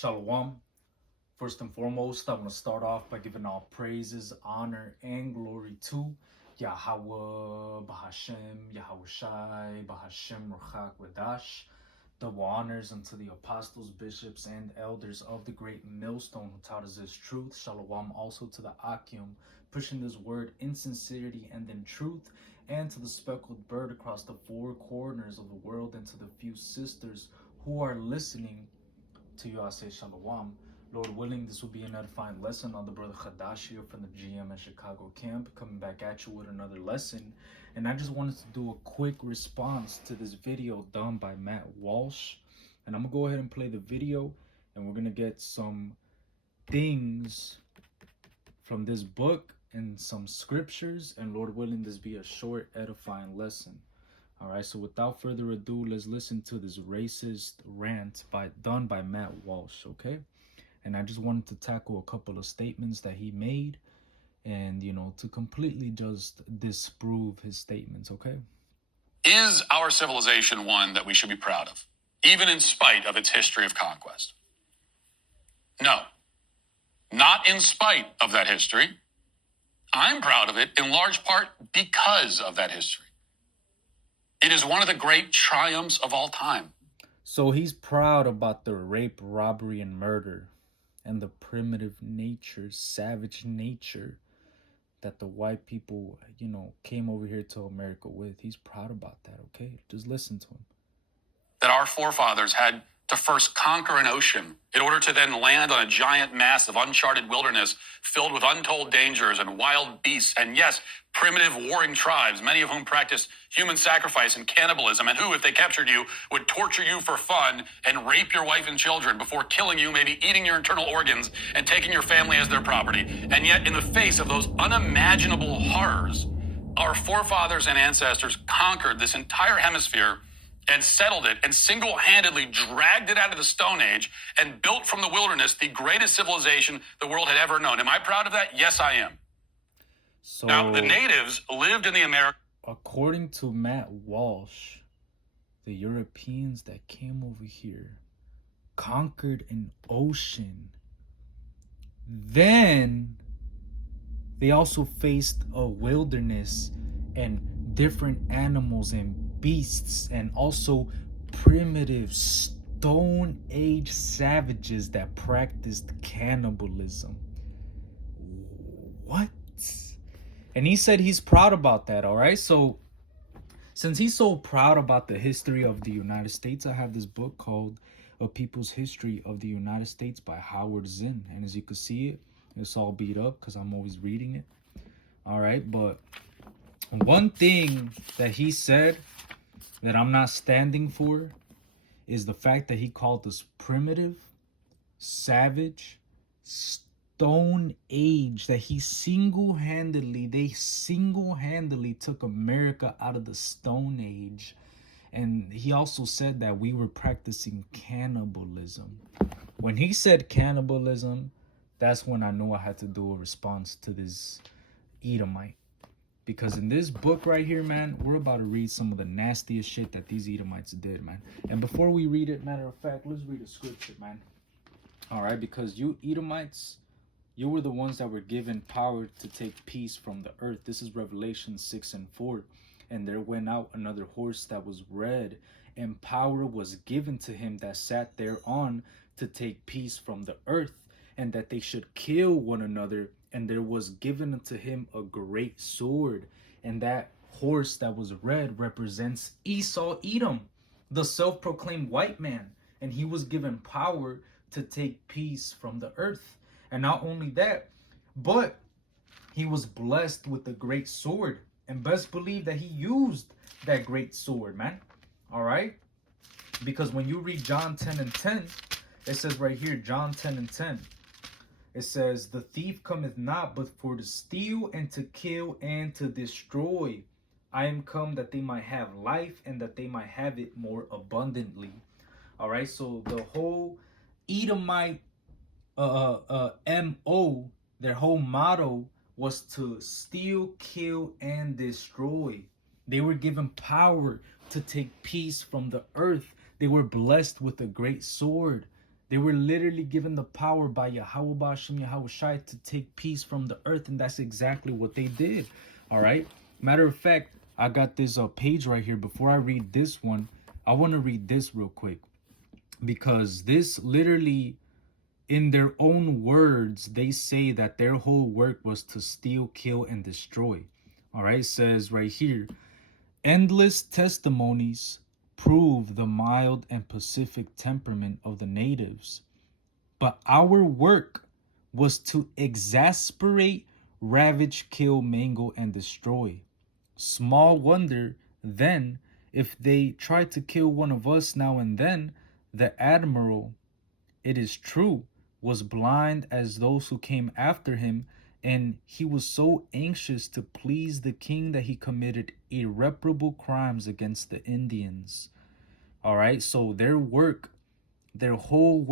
Shalom. First and foremost, I want to start off by giving all praises, honor, and glory to Yahweh, Bahashem, Yahweh Shai, Bahashem, Ruchak, Wadash. Double honors unto the apostles, bishops, and elders of the great millstone who taught us this truth. Shalom also to the Akim, pushing this word in sincerity and in truth, and to the speckled bird across the four corners of the world, and to the few sisters who are listening to you. I say Shalom. Lord willing, this will be an edifying lesson on the brother Khadash here from the GM and Chicago camp, coming back at you with another lesson. And I just wanted to do a quick response to this video done by Matt Walsh. And I'm going to go ahead and play the video, and we're going to get some things from this book and some scriptures. And Lord willing, this be a short, edifying lesson. All right, so without further ado, let's listen to this racist rant done by Matt Walsh, okay? And I just wanted to tackle a couple of statements that he made and, to completely just disprove his statements, okay? Is our civilization one that we should be proud of, even in spite of its history of conquest? No, not in spite of that history. I'm proud of it in large part because of that history. It is one of the great triumphs of all time. So he's proud about the rape, robbery, and murder and the primitive nature, savage nature that the white people, came over here to America with. He's proud about that, okay? Just listen to him. That our forefathers had to first conquer an ocean in order to then land on a giant mass of uncharted wilderness filled with untold dangers and wild beasts, and yes, primitive warring tribes, many of whom practiced human sacrifice and cannibalism, and who, if they captured you, would torture you for fun and rape your wife and children before killing you, maybe eating your internal organs and taking your family as their property. And yet, in the face of those unimaginable horrors, our forefathers and ancestors conquered this entire hemisphere and settled it and single-handedly dragged it out of the Stone Age and built from the wilderness the greatest civilization the world had ever known. Am I proud of that? Yes, I am. So, now, the natives lived in the Americas. According to Matt Walsh, the Europeans that came over here conquered an ocean. Then they also faced a wilderness and different animals and beasts, and also primitive Stone Age savages that practiced cannibalism. What? And he said he's proud about that, all right? So since he's so proud about the history of the United States, I have this book called A People's History of the United States by Howard Zinn. And as you can see it, it's all beat up because I'm always reading it. All right, but one thing that he said that I'm not standing for is the fact that he called us primitive, savage, Stone Age, that they single-handedly took America out of the Stone Age. And he also said that we were practicing cannibalism. When he said cannibalism, that's when I knew I had to do a response to this Edomite. Because in this book right here, man, we're about to read some of the nastiest shit that these Edomites did, man. And before we read it, matter of fact, let's read a scripture, man. All right, because you Edomites, you were the ones that were given power to take peace from the earth. This is Revelation 6:4. And there went out another horse that was red, and power was given to him that sat thereon to take peace from the earth, and that they should kill one another. And there was given unto him a great sword. And that horse that was red represents Esau, Edom, the self-proclaimed white man. And he was given power to take peace from the earth. And not only that, but he was blessed with a great sword. And best believe that he used that great sword, man. All right? Because when you read John 10:10, it says right here, John 10:10. It says, the thief cometh not but for to steal and to kill and to destroy. I am come that they might have life and that they might have it more abundantly. All right, so the whole Edomite MO, their whole motto was to steal, kill, and destroy. They were given power to take peace from the earth. They were blessed with a great sword. They were literally given the power by Yahweh Bashem Yahweh Shai to take peace from the earth, and that's exactly what they did. All right. Matter of fact, I got this page right here. Before I read this one, I want to read this real quick, because this literally, in their own words, they say that their whole work was to steal, kill, and destroy. All right. It says right here, endless testimonies prove the mild and pacific temperament of the natives. But our work was to exasperate, ravage, kill, mangle, and destroy. Small wonder, then, if they tried to kill one of us now and then. The admiral, it is true, was blind as those who came after him, and he was so anxious to please the king that he committed irreparable crimes against the Indians. All right, so their work, their whole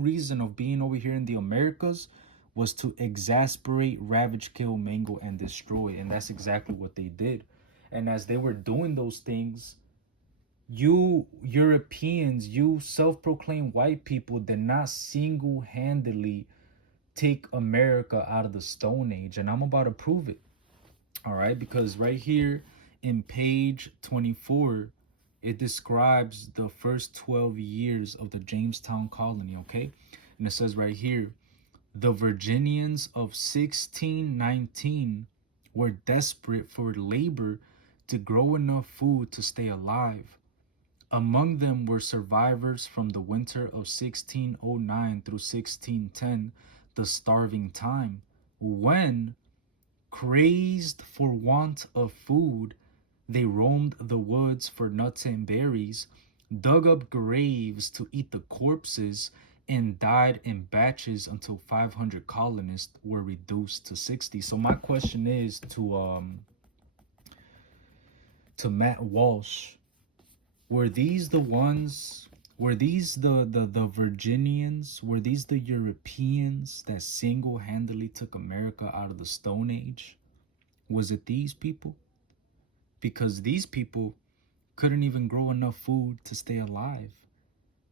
reason of being over here in the Americas was to exasperate, ravage, kill, mangle, and destroy. And that's exactly what they did. And as they were doing those things, you Europeans, you self-proclaimed white people, did not single-handedly take America out of the Stone Age. And I'm about to prove it. All right, because right here in page 24, it describes the first 12 years of the Jamestown colony, okay? And it says right here, the Virginians of 1619 were desperate for labor to grow enough food to stay alive. Among them were survivors from the winter of 1609 through 1610, the starving time, when, crazed for want of food, they roamed the woods for nuts and berries, dug up graves to eat the corpses, and died in batches until 500 colonists were reduced to 60. So my question is to Matt Walsh, were these the ones, were these the Virginians, were these the Europeans that single-handedly took America out of the Stone Age? Was it these people? Because these people couldn't even grow enough food to stay alive.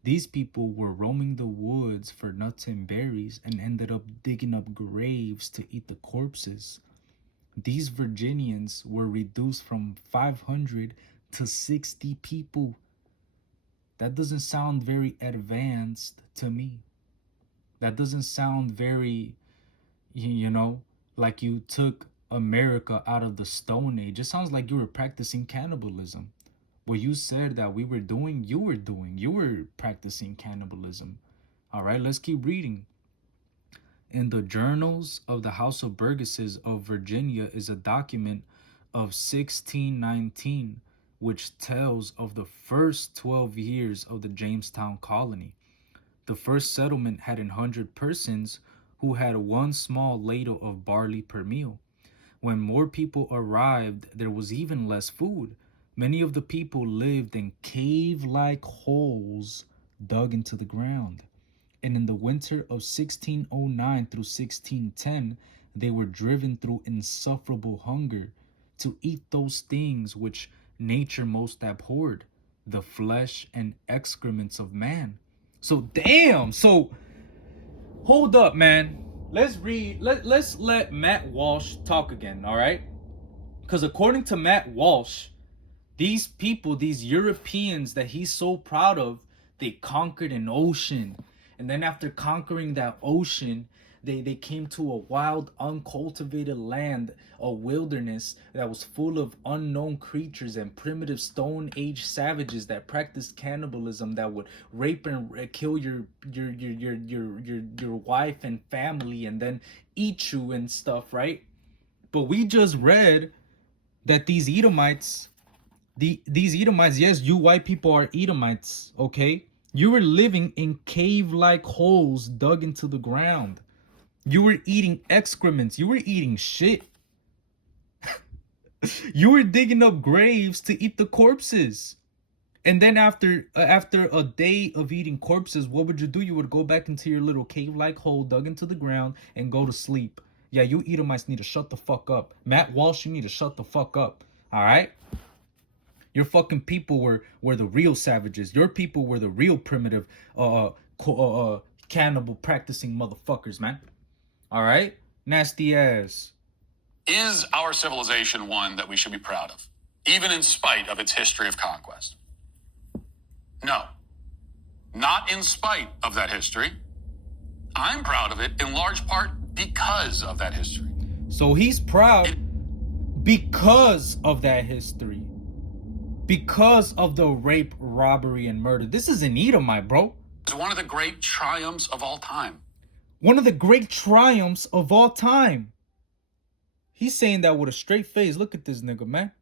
These people were roaming the woods for nuts and berries and ended up digging up graves to eat the corpses. These Virginians were reduced from 500 to 60 people. That doesn't sound very advanced to me. That doesn't sound very, like you took America out of the Stone Age. It sounds like you were practicing cannibalism. What you said that we were doing, you were practicing cannibalism. All right, let's keep reading. In the journals of the House of Burgesses of Virginia is a document of 1619, which tells of the first 12 years of the Jamestown colony. The first settlement had 100 persons who had one small ladle of barley per meal. When more people arrived, there was even less food. Many of the people lived in cave-like holes dug into the ground. And in the winter of 1609 through 1610, they were driven through insufferable hunger to eat those things which nature most abhorred, the flesh and excrements of man. So damn, so hold up, man. Let's let Matt Walsh talk again, all right? Because according to Matt Walsh, these people, these Europeans that he's so proud of, they conquered an ocean. And then after conquering that ocean, they came to a wild, uncultivated land, a wilderness that was full of unknown creatures and primitive Stone Age savages that practiced cannibalism, that would rape and kill your wife and family and then eat you and stuff, right? But we just read that these Edomites, yes, you white people are Edomites, okay? You were living in cave-like holes dug into the ground. You were eating excrements. You were eating shit. You were digging up graves to eat the corpses. And then after a day of eating corpses, what would you do? You would go back into your little cave-like hole dug into the ground and go to sleep. Yeah, you Edomites need to shut the fuck up. Matt Walsh, you need to shut the fuck up. All right? Your fucking people were the real savages. Your people were the real primitive, cannibal practicing motherfuckers, man. All right, nasty ass. Is our civilization one that we should be proud of, even in spite of its history of conquest? No. Not in spite of that history. I'm proud of it in large part because of that history. So he's proud because of that history. Because of the rape, robbery, and murder. This is an Edomite, bro. It's one of the great triumphs of all time. One of the great triumphs of all time. He's saying that with a straight face. Look at this nigga, man.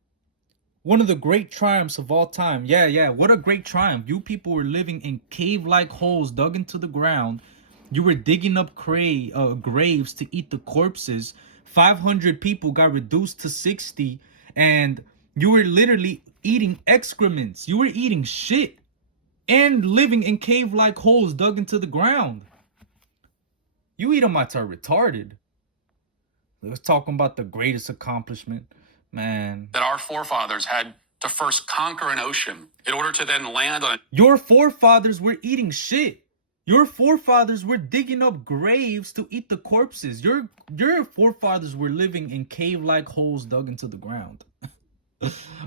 One of the great triumphs of all time. Yeah. What a great triumph. You people were living in cave-like holes dug into the ground. You were digging up graves to eat the corpses. 500 people got reduced to 60. And you were literally eating excrements. You were eating shit. And living in cave-like holes dug into the ground. You Edomites are retarded. Let's talk about the greatest accomplishment. Man. That our forefathers had to first conquer an ocean in order to then land on it. Your forefathers were eating shit. Your forefathers were digging up graves to eat the corpses. Your forefathers were living in cave-like holes dug into the ground.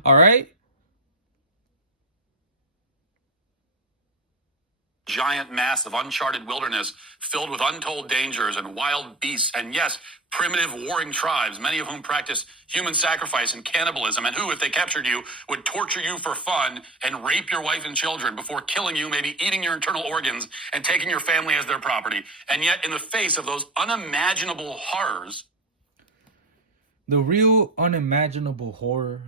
All right? Giant mass of uncharted wilderness filled with untold dangers and wild beasts, and yes, primitive warring tribes, many of whom practiced human sacrifice and cannibalism, and who, if they captured you, would torture you for fun and rape your wife and children before killing you, maybe eating your internal organs and taking your family as their property. And yet, in the face of those unimaginable horrors, the real unimaginable horror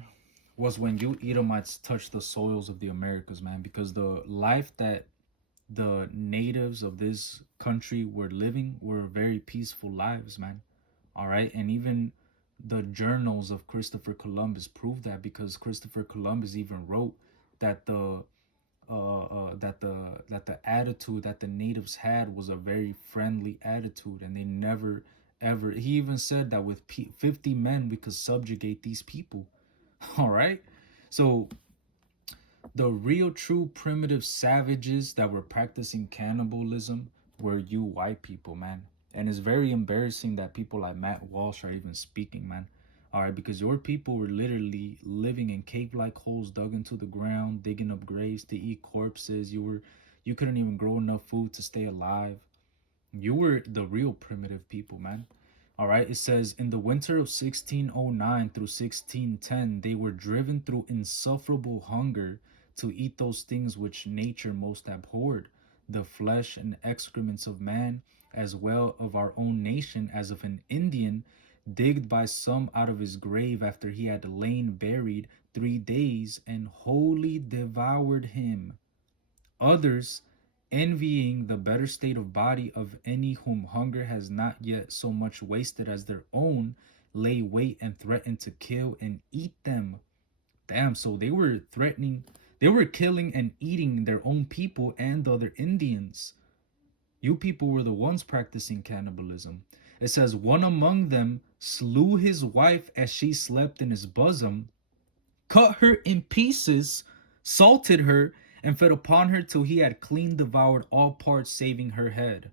was when you Edomites touched the soils of the Americas, man, because the life that the natives of this country were living were very peaceful lives, man. All right, and even the journals of Christopher Columbus prove that, because Christopher Columbus even wrote that the attitude that the natives had was a very friendly attitude, and they never ever. He even said that with 50 men we could subjugate these people. All right, so the real true primitive savages that were practicing cannibalism were you white people, man. And it's very embarrassing that people like Matt Walsh are even speaking, man. All right, because your people were literally living in cave-like holes dug into the ground, digging up graves to eat corpses. You couldn't even grow enough food to stay alive. You were the real primitive people, man. All right, it says, in the winter of 1609 through 1610, they were driven through insufferable hunger to eat those things which nature most abhorred, the flesh and excrements of man, as well of our own nation, as of an Indian, digged by some out of his grave after he had lain buried 3 days, and wholly devoured him. Others, envying the better state of body of any whom hunger has not yet so much wasted as their own, lay wait and threatened to kill and eat them. Damn, so they were threatening. They were killing and eating their own people and the other Indians. You people were the ones practicing cannibalism. It says, one among them slew his wife as she slept in his bosom, cut her in pieces, salted her, and fed upon her till he had clean devoured all parts, saving her head.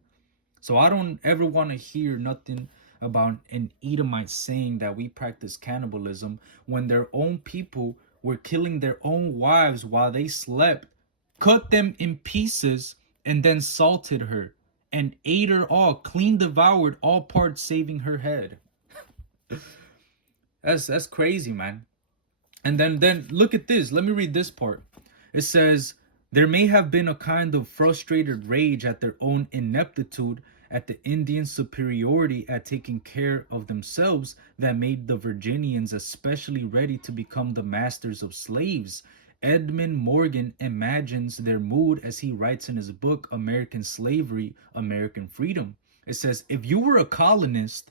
So I don't ever want to hear nothing about an Edomite saying that we practice cannibalism when their own people were killing their own wives while they slept, cut them in pieces, and then salted her, and ate her all, clean devoured all parts, saving her head. That's crazy, man. And then look at this. Let me read this part. It says, there may have been a kind of frustrated rage at their own ineptitude, at the Indian superiority at taking care of themselves, that made the Virginians especially ready to become the masters of slaves. Edmund Morgan imagines their mood as he writes in his book, American Slavery, American Freedom. It says, if you were a colonist,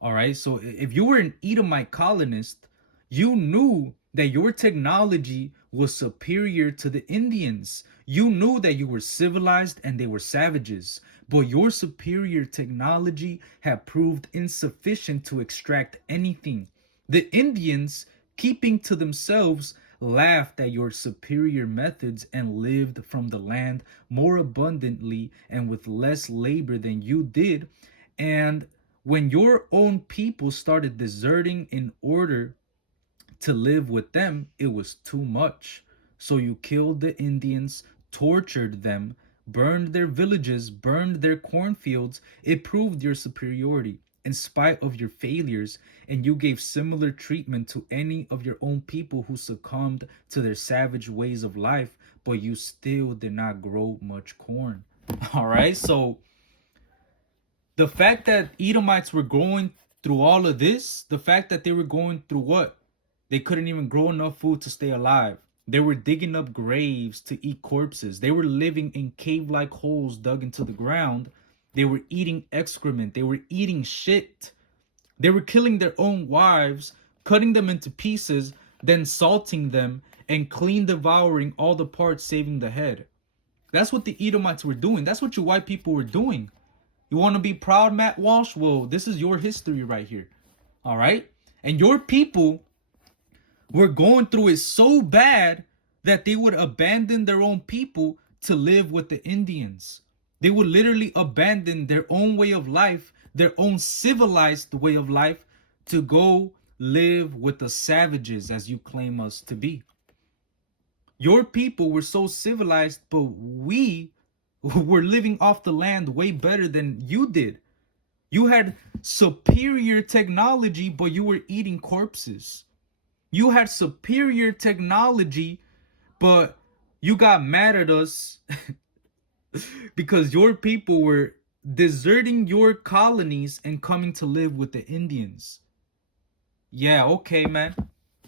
all right, so if you were an Edomite colonist, you knew that your technology was superior to the Indians. You knew that you were civilized and they were savages, but your superior technology had proved insufficient to extract anything. The Indians, keeping to themselves, laughed at your superior methods and lived from the land more abundantly and with less labor than you did. And when your own people started deserting in order to live with them, it was too much. So you killed the Indians, tortured them, burned their villages, burned their cornfields. It proved your superiority in spite of your failures, and you gave similar treatment to any of your own people who succumbed to their savage ways of life, but you still did not grow much corn. All right, so the fact that Edomites were going through all of this, the fact that they were going through what? They couldn't even grow enough food to stay alive. They were digging up graves to eat corpses. They were living in cave-like holes dug into the ground. They were eating excrement. They were eating shit. They were killing their own wives, cutting them into pieces, then salting them, and clean devouring all the parts, saving the head. That's what the Edomites were doing. That's what you white people were doing. You want to be proud, Matt Walsh? Well, this is your history right here. All right? And your people were going through it so bad that they would abandon their own people to live with the Indians. They would literally abandon their own way of life, their own civilized way of life, to go live with the savages, as you claim us to be. Your people were so civilized, but we were living off the land way better than you did. You had superior technology, but you were eating corpses. You had superior technology, but you got mad at us because your people were deserting your colonies and coming to live with the Indians. Yeah, okay, man.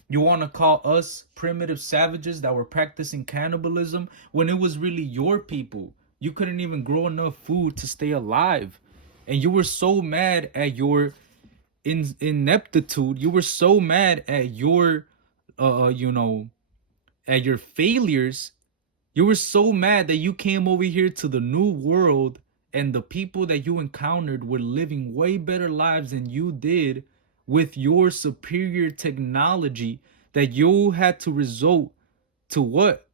You want to call us primitive savages that were practicing cannibalism when it was really your people? You couldn't even grow enough food to stay alive. And you were so mad at your ineptitude. You were so mad at your, at your failures. You were so mad that you came over here to the new world and the people that you encountered were living way better lives than you did with your superior technology, that you had to resort to what?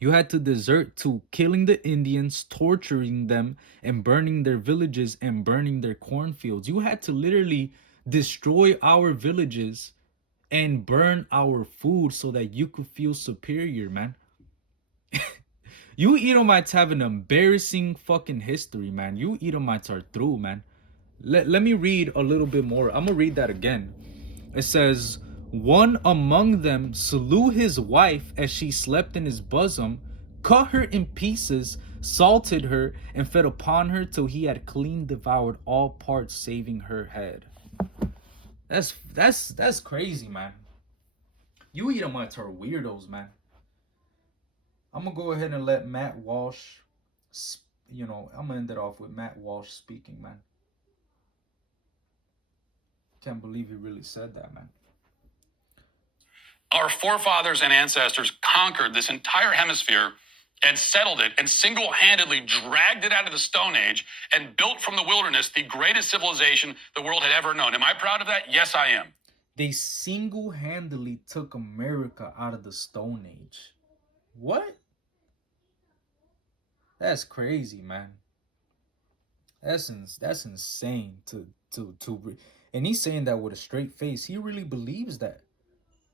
You had to desert to killing the Indians, torturing them, and burning their villages and burning their cornfields. You had to literally destroy our villages and burn our food so that you could feel superior, man. You Edomites have an embarrassing fucking history, man. You Edomites are through, man. Let me read a little bit more. I'm gonna read that again. It says, one among them slew his wife as she slept in his bosom, cut her in pieces, salted her, and fed upon her till he had clean devoured all parts, saving her head. That's crazy, man. You Edomites are weirdos, man. I'm gonna go ahead and let Matt Walsh, I'm gonna end it off with Matt Walsh speaking, man. Can't believe he really said that, man. Our forefathers and ancestors conquered this entire hemisphere and settled it and single-handedly dragged it out of the Stone Age and built from the wilderness the greatest civilization the world had ever known. Am I proud of that? Yes, I am. They single-handedly took America out of the Stone Age. What? That's crazy, man. That's insane and he's saying that with a straight face. He really believes that.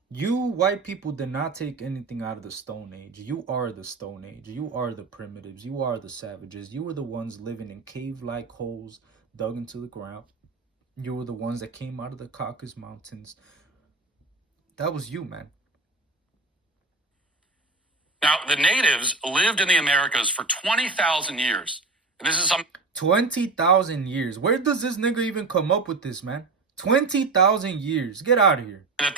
You white people did not take anything out of the Stone Age. You are the Stone Age. You are the primitives. You are the savages. You were the ones living in cave-like holes dug into the ground. You were the ones that came out of the Caucasus Mountains. That was you, man. Now, the natives lived in the Americas for 20,000 years. This is 20,000 years. Where does this nigga even come up with this, man? 20,000 years. Get out of here. That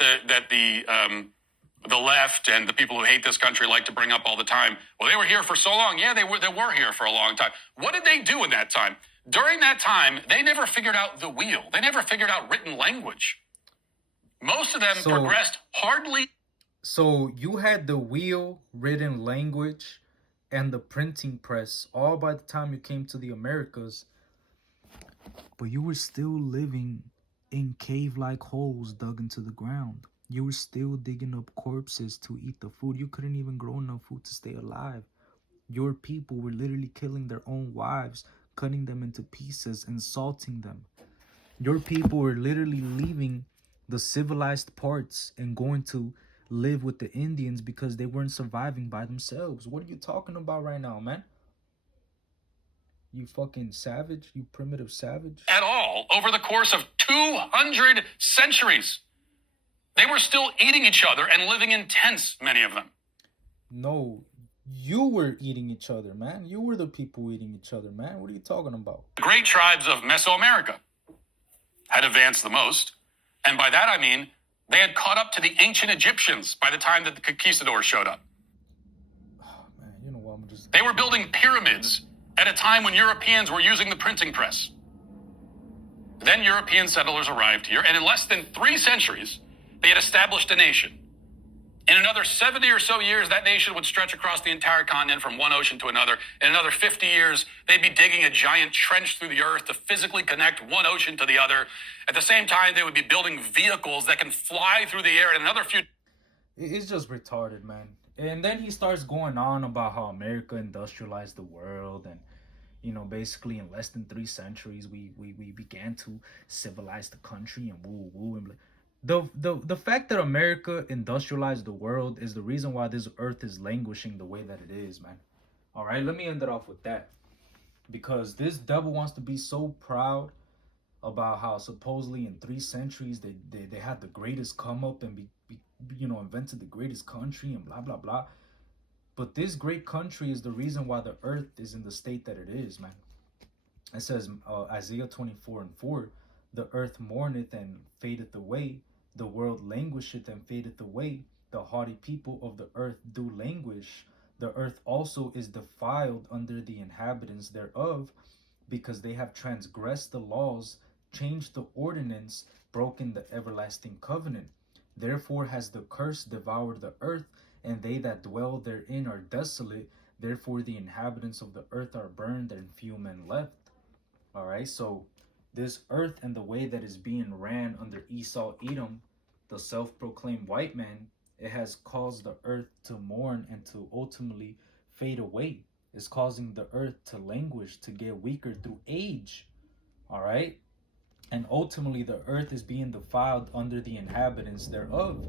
the left and the people who hate this country like to bring up all the time. Well, they were here for so long. Yeah, they were here for a long time. What did they do in that time? During that time, they never figured out the wheel. They never figured out written language. Most of them progressed hardly. So you had the wheel, written language, and the printing press all by the time you came to the Americas. But you were still living in cave-like holes dug into the ground. You were still digging up corpses to eat the food. You couldn't even grow enough food to stay alive. Your people were literally killing their own wives, cutting them into pieces, and salting them. Your people were literally leaving the civilized parts and going to live with the Indians because they weren't surviving by themselves. What are you talking about right now, man? You fucking savage, you primitive savage. At all over the course of 200 centuries. They were still eating each other and living in tents, many of them. No, you were eating each other, man. You were the people eating each other, man. What are you talking about? The great tribes of Mesoamerica had advanced the most. And by that I mean they had caught up to the ancient Egyptians by the time that the conquistadors showed up. Oh, man, you know what? I'm just... They were building pyramids at a time when Europeans were using the printing press. Then European settlers arrived here, and in less than 3 centuries, they had established a nation. In another 70 or so years, that nation would stretch across the entire continent from one ocean to another. In another 50 years, they'd be digging a giant trench through the earth to physically connect one ocean to the other. At the same time, they would be building vehicles that can fly through the air in another few... It's just retarded, man. And then he starts going on about how America industrialized the world, and you know, basically in less than 3 centuries we began to civilize the country and woo woo and the fact that America industrialized the world is the reason why this earth is languishing the way that it is, man. All right, let me end it off with that, because this devil wants to be so proud about how supposedly in 3 centuries they had the greatest come up and invented the greatest country and blah blah blah. But this great country is the reason why the earth is in the state that it is, man. It says Isaiah 24:4, the earth mourneth and fadeth away, the world languisheth and fadeth away, the haughty people of the earth do languish, the earth also is defiled under the inhabitants thereof, because they have transgressed the laws, changed the ordinance, broken the everlasting covenant. Therefore has the curse devoured the earth, and they that dwell therein are desolate. Therefore the inhabitants of the earth are burned, and few men left. All right, so this earth and the way that is being ran under Esau Edom, the self-proclaimed white man, it has caused the earth to mourn and to ultimately fade away. It's causing the earth to languish, to get weaker through age. All right, and ultimately the earth is being defiled under the inhabitants thereof.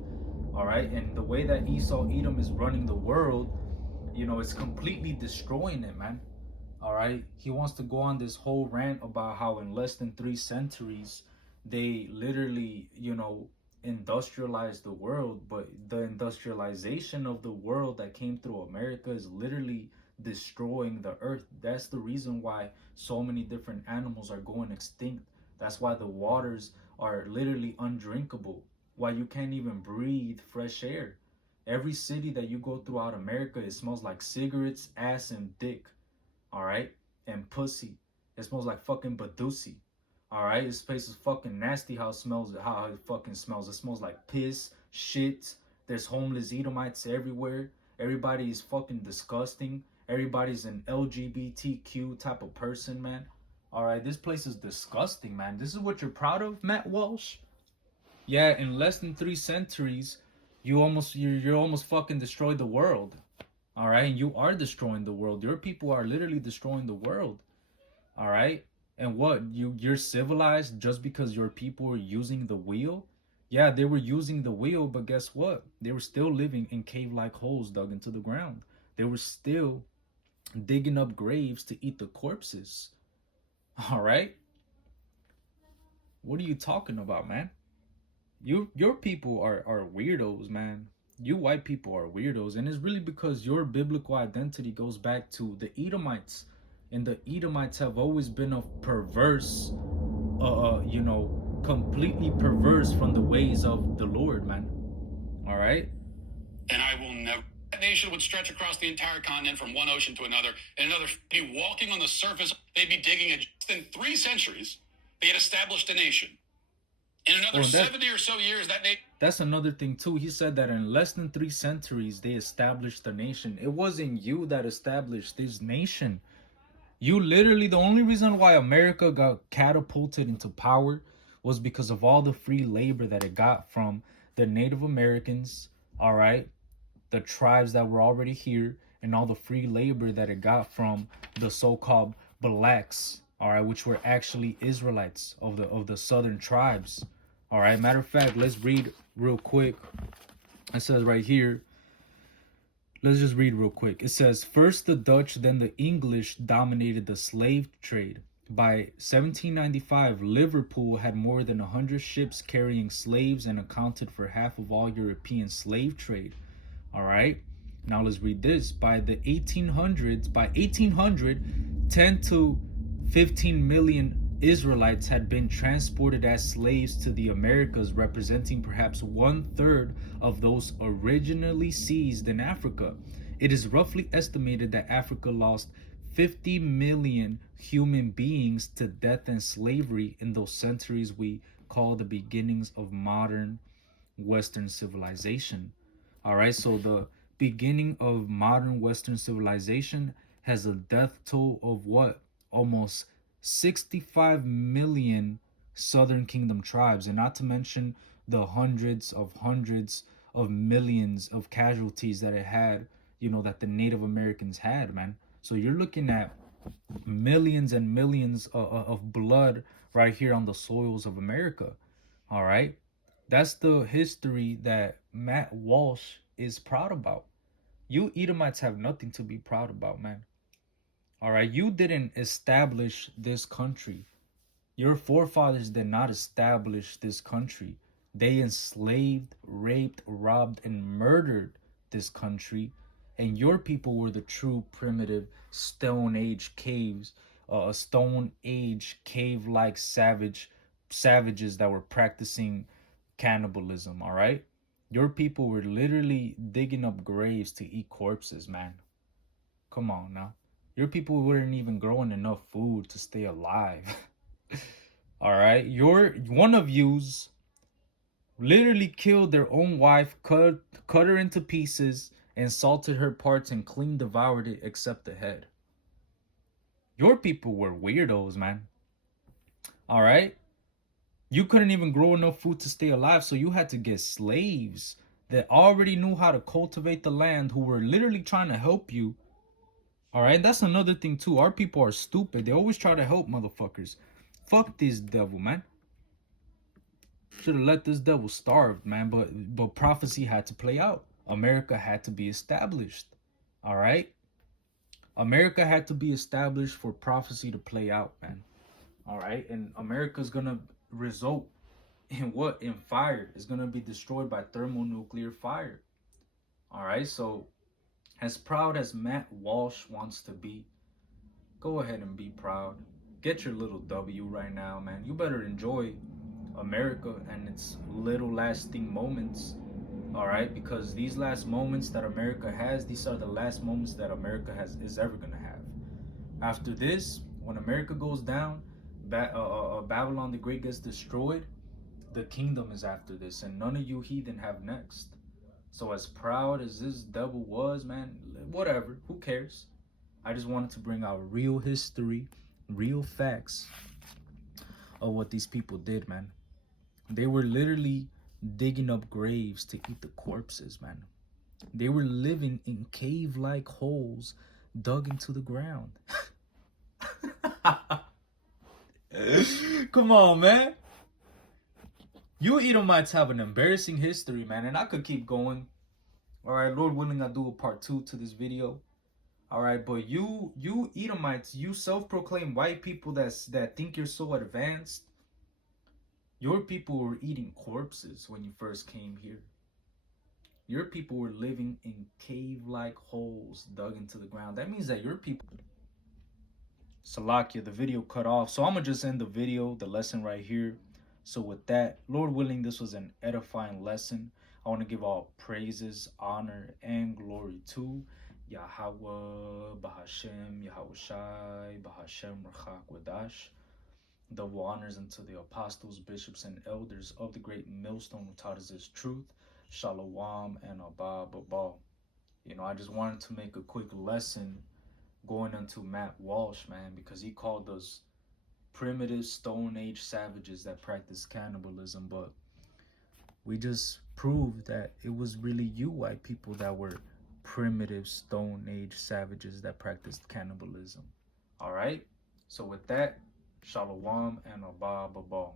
All right, and the way that Esau Edom is running the world, you know, it's completely destroying it, man. All right, he wants to go on this whole rant about how in less than 3 centuries they literally, you know, industrialized the world, but the industrialization of the world that came through America is literally destroying the earth. That's the reason why so many different animals are going extinct. That's why the waters are literally undrinkable, why you can't even breathe fresh air. Every city that you go throughout America, it smells like cigarettes, ass, and dick. All right, and pussy. It smells like fucking Badusi. All right, this place is fucking nasty. How it fucking smells. It smells like piss, shit. There's homeless Edomites everywhere. Everybody is fucking disgusting. Everybody's an LGBTQ type of person, man. All right, this place is disgusting, man. This is what you're proud of, Matt Walsh? Yeah, in less than 3 centuries, you're almost fucking destroyed the world. All right, and you are destroying the world. Your people are literally destroying the world. All right, and what, you're civilized just because your people are using the wheel? Yeah, they were using the wheel, but guess what? They were still living in cave-like holes dug into the ground. They were still digging up graves to eat the corpses. All right, what are you talking about, man? Your people are weirdos, man. You white people are weirdos, and it's really because your biblical identity goes back to the Edomites, and the Edomites have always been a perverse, completely perverse from the ways of the Lord, man. All right. And I will never... That nation would stretch across the entire continent from one ocean to another, and another be walking on the surface. They'd be digging it. In 3 centuries, they had established a nation. In another 70 or so years, that's another thing too. He said that in less than 3 centuries, they established the nation. It wasn't you that established this nation. You literally, the only reason why America got catapulted into power was because of all the free labor that it got from the Native Americans, all right, the tribes that were already here, and all the free labor that it got from the so-called blacks, all right, which were actually Israelites of the southern tribes. All right, matter of fact, let's read real quick. It says right here, let's just read real quick. It says, first the Dutch, then the English dominated the slave trade. By 1795, Liverpool had more than 100 ships carrying slaves and accounted for half of all European slave trade. All right. Now let's read this. By the 1800s, by 1800, 10 to 15 million Israelites had been transported as slaves to the Americas, representing perhaps 1/3 of those originally seized in Africa. It is roughly estimated that Africa lost 50 million human beings to death and slavery in those centuries we call the beginnings of modern Western civilization. All right, so the beginning of modern Western civilization has a death toll of what? Almost 65 million Southern Kingdom tribes, and not to mention the hundreds of millions of casualties that it had, that the Native Americans had, man. So you're looking at millions and millions of blood right here on the soils of America. All right. That's the history that Matt Walsh is proud about. You Edomites have nothing to be proud about, man. All right. You didn't establish this country. Your forefathers did not establish this country. They enslaved, raped, robbed, and murdered this country. And your people were the true primitive Stone Age caves, Stone Age cave-like savages that were practicing cannibalism. All right, your people were literally digging up graves to eat corpses, man. Come on now, your people weren't even growing enough food to stay alive. All right, one of yous literally killed their own wife, cut her into pieces, and salted her parts and clean devoured it except the head. Your people were weirdos, man. All right, you couldn't even grow enough food to stay alive, so you had to get slaves that already knew how to cultivate the land, who were literally trying to help you. All right, that's another thing too. Our people are stupid. They always try to help motherfuckers. Fuck this devil, man. Should have let this devil starve, man. But prophecy had to play out. America had to be established. All right, America had to be established for prophecy to play out, man. All right, and America's gonna result in what? In fire. It's gonna be destroyed by thermonuclear fire. All right, so as proud as Matt Walsh wants to be, go ahead and be proud. Get your little W right now, man. You better enjoy America and its little lasting moments. All right, because these last moments that America has, these are the last moments that America is ever gonna have. After this, when America goes down, Babylon the Great gets destroyed, the kingdom is after this, and none of you heathen have next. So as proud as this devil was, man, whatever, who cares? I just wanted to bring out real history, real facts of what these people did, man. They were literally digging up graves to eat the corpses, man. They were living in cave-like holes dug into the ground. Come on, man. You Edomites have an embarrassing history, man, and I could keep going. All right, Lord willing, I'll do a part 2 to this video. All right, but you Edomites, you self-proclaimed white people that think you're so advanced, your people were eating corpses when you first came here. Your people were living in cave-like holes dug into the ground. That means that your people... Salakia, the video cut off. So I'm going to just end the video, the lesson right here. So with that, Lord willing, this was an edifying lesson. I want to give all praises, honor, and glory to Yahweh, Bahashem, Yahushai, Bahashem, Rachak, Wadash. Double honors unto the apostles, bishops, and elders of the great millstone who taught us this truth. Shalom and Abba Baba. I just wanted to make a quick lesson going into Matt Walsh, man, because he called us primitive Stone Age savages that practice cannibalism. But We just proved that it was really you white people that were primitive Stone Age savages that practiced cannibalism. All right? So with that, Shalom and Abba Babal.